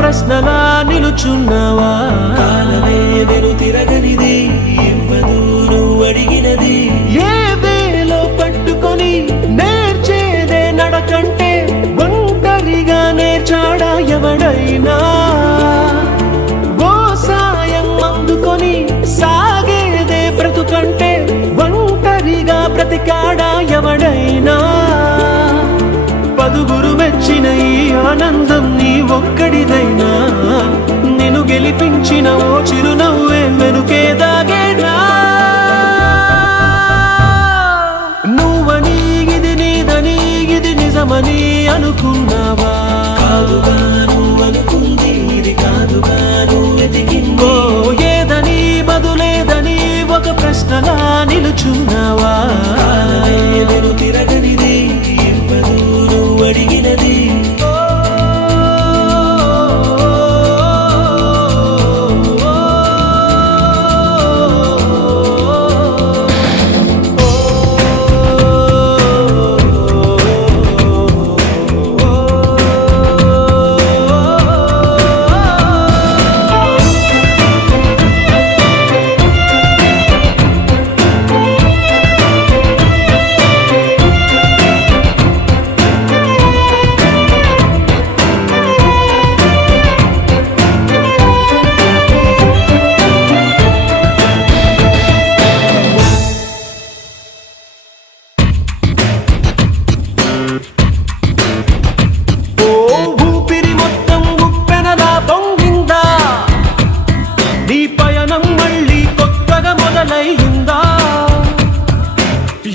ప్రశ్నలా నిలుచున్నావా? కాలమే వెను తిరగనిది, ఇవ్వదు నువ్వు అడిగినది. ఏ వేలో పట్టుకొని నేర్చేదే నడకంటే ఒంటరిగా నేర్చాడా ఎవడైనా? ఓ సాయం అందుకొని సాగేదే బ్రతుకంటే ఒంటరిగా బ్రతికాడా ఎవడైనా? పదుగురు మెచ్చిన ఈ ఆనందం నీ ఒక్కడిదైనా? నిన్ను గెలిపించిన ఓ చిరునవ్వే వెనుకే దాగేనా? నువ్వని ఇది నీదని ఇది నిజమని అనుకున్నావా? కాదుగా నువ్వు అనుకుంది, ఇది కాదుగా నువ్వు వెతికింది. ఓ ఏదని బదులేదని ఒక ప్రశ్నలా నిలుచున్నావా? కాలమే వెను తిరగనిది, ఇవ్వదు నువ్వు అడిగినది.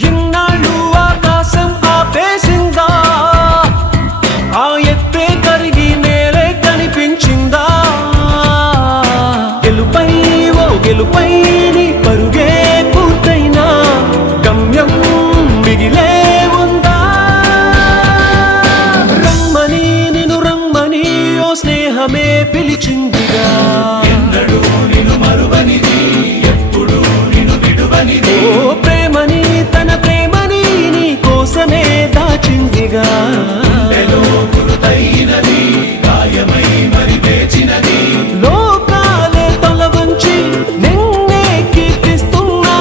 ఇన్నాళ్ళు ఆకాశం ఆపేసిందా? ఆ ఎత్తే కరిగి నేలే కనిపించిందా? గెలుపై ఓ గెలుపై నీ పరుగే పూర్తయినా గమ్యం మిగిలే ఉందా? రమ్మని నిన్ను రమ్మని ఓ స్నేహమే పిలిచిందిగా. ఎన్నడూ నిన్ను మరువనిది, ఎప్పుడు నిన్ను విడువనిది. ఓ ప్రేమని తన ప్రేమని నీ కోసమే దాచిందిగా. గుండెలో గురుతైనది, గాయమై మరి వేచినది. లోకాలే తల వంచి నిన్నే కీర్తిస్తున్నా,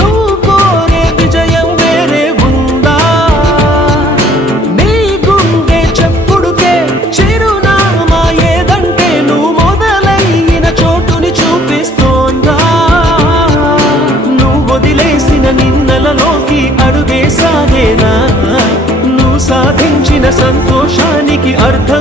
నువ్వు కోరే విజయం వేరే ఉందా? నీ గుండె చెప్పుడుకే చిరునామా ఏదంటే నువ్వు మొదలైన చోటుని చూపిస్తోందా? నువ్వు వదిలేసిన నిన్నలలోకి అడుగే సాగేనా? నువ్వు సాధించిన సంతోషానికి అర్థం